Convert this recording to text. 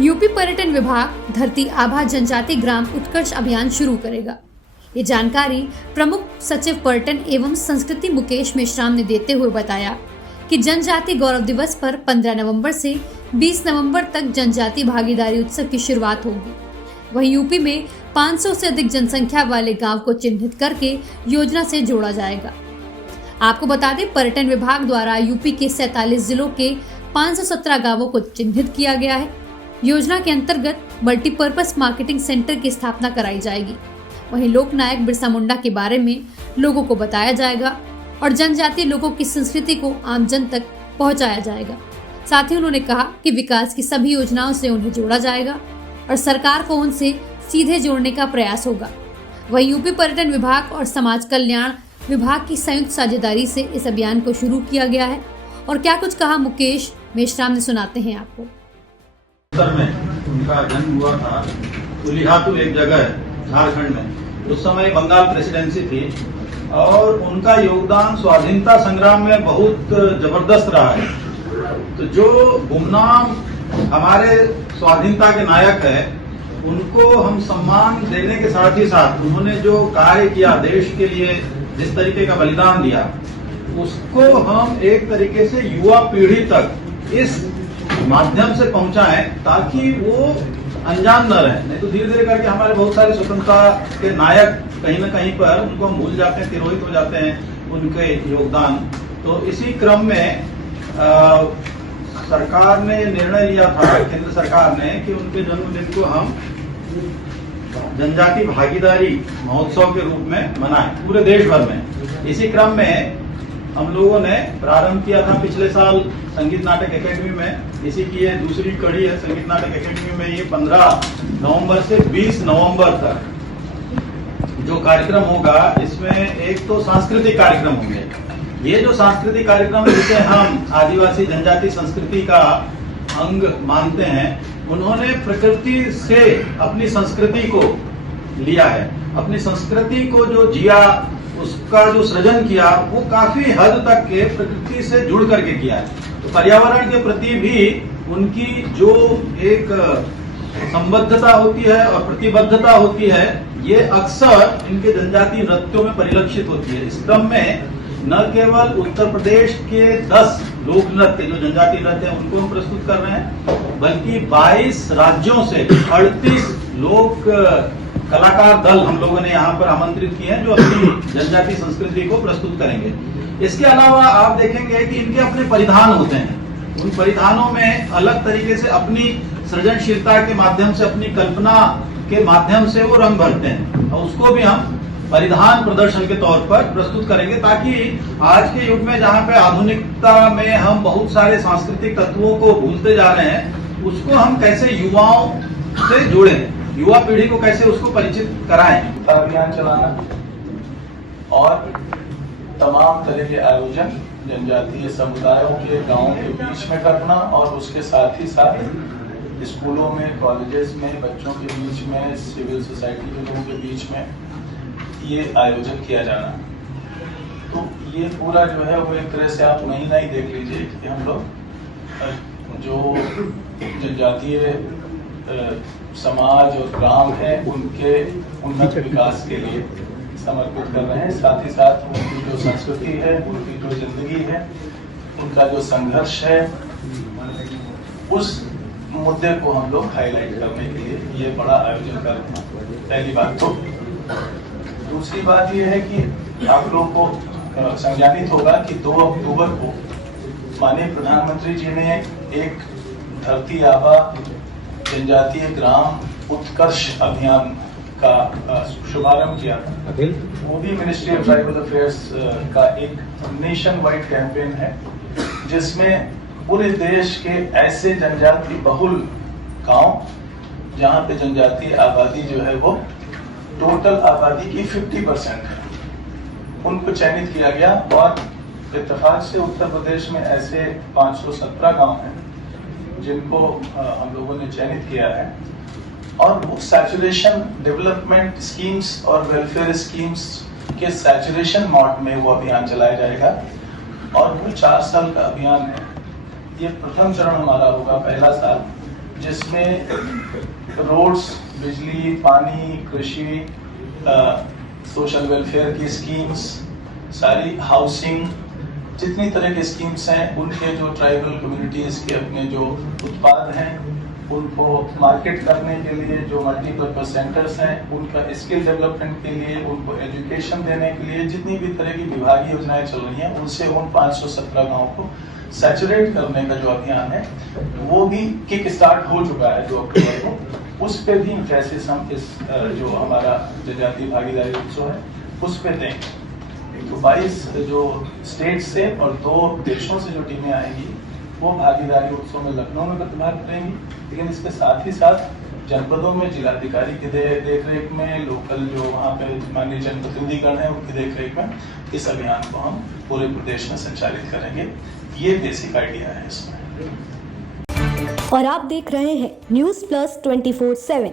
UP पर्यटन विभाग धरती आभा जनजाति ग्राम उत्कर्ष अभियान शुरू करेगा। ये जानकारी प्रमुख सचिव पर्यटन एवं संस्कृति मुकेश मेश्राम ने देते हुए बताया कि जनजाति गौरव दिवस पर 15 नवंबर से 20 नवंबर तक जनजाति भागीदारी उत्सव की शुरुआत होगी। वहीं यूपी में 500 से अधिक जनसंख्या वाले गांव को चिन्हित करके योजना से जोड़ा जाएगा। आपको बता दें, पर्यटन विभाग द्वारा यूपी के 47 जिलों के 517 गांवों को चिन्हित किया गया है। योजना के अंतर्गत मल्टीपर्पज मार्केटिंग सेंटर की स्थापना कराई जाएगी। वहीं लोकनायक बिरसा मुंडा के बारे में लोगों को बताया जाएगा और जनजातीय लोगों की संस्कृति को आम जन तक पहुंचाया जाएगा। साथ ही उन्होंने कहा कि विकास की सभी योजनाओं से उन्हें जोड़ा जाएगा और सरकार को उनसे सीधे जोड़ने का प्रयास होगा। वहीं यूपी पर्यटन विभाग और समाज कल्याण विभाग की संयुक्त साझेदारी से इस अभियान को शुरू किया गया है। और क्या कुछ कहा मुकेश मेश्राम ने, सुनाते हैं आपको। उत्तर में उनका जन्म हुआ था। तुलिहातु एक जगह है झारखंड में। उस समय बंगाल प्रेसिडेंसी थी और उनका योगदान स्वाधीनता संग्राम में बहुत जबरदस्त रहा है। तो जो गुमनाम हमारे स्वाधीनता के नायक है, उनको हम सम्मान देने के साथ ही साथ उन्होंने जो कार्य किया, देश के लिए जिस तरीके का बलिदान दिया, उसको हम एक तरीके से युवा पीढ़ी तक इस माध्यम से पहुंचाएं ताकि वो अनजान न रहे। नहीं तो धीरे धीरे करके हमारे बहुत सारे स्वतंत्रता के नायक कहीं न कहीं पर उनको हम भूल जाते हैं, तिरोहित हो जाते हैं उनके योगदान। तो इसी क्रम में सरकार ने निर्णय लिया था, केंद्र सरकार ने, कि उनके जन्मदिन को हम जनजाति भागीदारी महोत्सव के रूप में मनाएं पूरे देश भर में। इसी क्रम में हम लोगों ने प्रारंभ किया था पिछले साल संगीत नाटक एकेडमी में। इसी की ये दूसरी कड़ी है। संगीत नाटक एकेडमी में ये 15 नवंबर से 20 नवंबर तक जो कार्यक्रम होगा, इसमें एक तो सांस्कृतिक कार्यक्रम होंगे। ये जो सांस्कृतिक कार्यक्रम जिसे हम आदिवासी जनजाति संस्कृति का अंग मानते हैं, उन्होंने प्रकृति से अपनी संस्कृति को लिया है। अपनी संस्कृति को जो जिया, उसका जो सृजन किया, वो काफी हद तक के प्रकृति से जुड़ करके किया है। तो पर्यावरण के प्रति भी उनकी जो एक संबद्धता होती है और प्रतिबद्धता होती है, ये अक्सर इनके जनजातीय नृत्यों में परिलक्षित होती है। इस क्रम में न केवल उत्तर प्रदेश के 10 लोक नृत्य जो जनजातीय नृत्य है उनको हम प्रस्तुत कर रहे हैं, बल्कि 22 राज्यों से 38 लोक कलाकार दल हम लोगों ने यहाँ पर आमंत्रित किए हैं, जो अपनी जनजातीय संस्कृति को प्रस्तुत करेंगे। इसके अलावा आप देखेंगे कि इनके अपने परिधान होते हैं। उन परिधानों में अलग तरीके से अपनी सृजनशीलता के माध्यम से, अपनी कल्पना के माध्यम से वो रंग भरते हैं और उसको भी हम परिधान प्रदर्शन के तौर पर प्रस्तुत करेंगे, ताकि आज के युग में जहाँ पे आधुनिकता में हम बहुत सारे सांस्कृतिक तत्वों को भूलते जा रहे हैं, उसको हम कैसे युवाओं से जोड़ें, युवा पीढ़ी को कैसे उसको परिचित कराएं। अभियान चलाना और तमाम तरह के आयोजन जनजातीय समुदायों के गांवों के बीच में करना और उसके साथ ही साथ स्कूलों में, कॉलेजेस में, बच्चों के बीच में, सिविल सोसाइटी के लोगों के बीच में ये आयोजन किया जाना। तो ये पूरा जो है वो एक तरह से आप महीना ही देख लीजिए कि हम लोग जो जनजातीय समाज और ग्राम है उनके उन्नत विकास के लिए समर्पित कर रहे हैं। साथ ही साथ उनकी जो संस्कृति है, उनकी जो जिंदगी है, उनका जो संघर्ष है, उस मुद्दे को हम लोग हाईलाइट करने के लिए ये बड़ा आयोजन कर रहे हैं। पहली बात। तो दूसरी बात यह है कि आप लोग को संज्ञानित होगा कि 2 अक्टूबर को माननीय प्रधानमंत्री जी ने एक धरती आभा जनजातीय ग्राम उत्कर्ष अभियान का शुभारंभ किया था। वो भी मिनिस्ट्री ऑफ ट्राइबल अफेयर्स का एक नेशन वाइड कैंपेन है, जिसमें पूरे देश के ऐसे जनजाति बहुल गांव जहां पे जनजातीय आबादी जो है वो टोटल आबादी की 50% है, उनको चयनित किया गया। और इत्तेफाक से उत्तर प्रदेश में ऐसे 517 गांव हैं जिनको हम लोगों ने चयनित किया है। और वो सैचुरेशन डेवलपमेंट स्कीम्स और वेलफेयर स्कीम्स के सैचुरेशन मोड में वो अभियान चलाया जाएगा और वो 4 साल का अभियान है। ये प्रथम चरण हमारा होगा, पहला साल, जिसमें रोड्स, बिजली, पानी, कृषि, सोशल वेलफेयर की स्कीम्स, सारी हाउसिंग, जितनी तरह की स्कीम्स हैं, उनके जो ट्राइबल कम्युनिटीज के अपने जो उत्पाद हैं उनको मार्केट करने के लिए, जो मल्टीपर्पज सेंटर्स हैं उनका स्किल डेवलपमेंट के लिए, उनको एजुकेशन देने के लिए जितनी भी तरह की विभागीय योजनाएं चल रही हैं उनसे उन 517 गाँव को सैचुरेट करने का जो अभियान है वो भी किक स्टार्ट हो चुका है 2 अक्टूबर को। उस पे भी एम्फेसिस हम इस जो हमारा जनजातीय भागीदारी उत्सव है उस पे देंगे। तो 22 जो स्टेट से और 2 देशों से जो टीमें आएंगी वो भागीदारी उत्सव में लखनऊ में प्रतिभाग करेंगी, लेकिन इसके साथ ही साथ जनपदों में जिलाधिकारी की देखरेख में, लोकल जो वहाँ पे माननीय जनप्रतिनिधिगण है उनकी देखरेख में इस अभियान को हम पूरे प्रदेश में संचालित करेंगे। ये बेसिक आइडिया है इसमें। और आप देख रहे हैं न्यूज़ प्लस 24/7।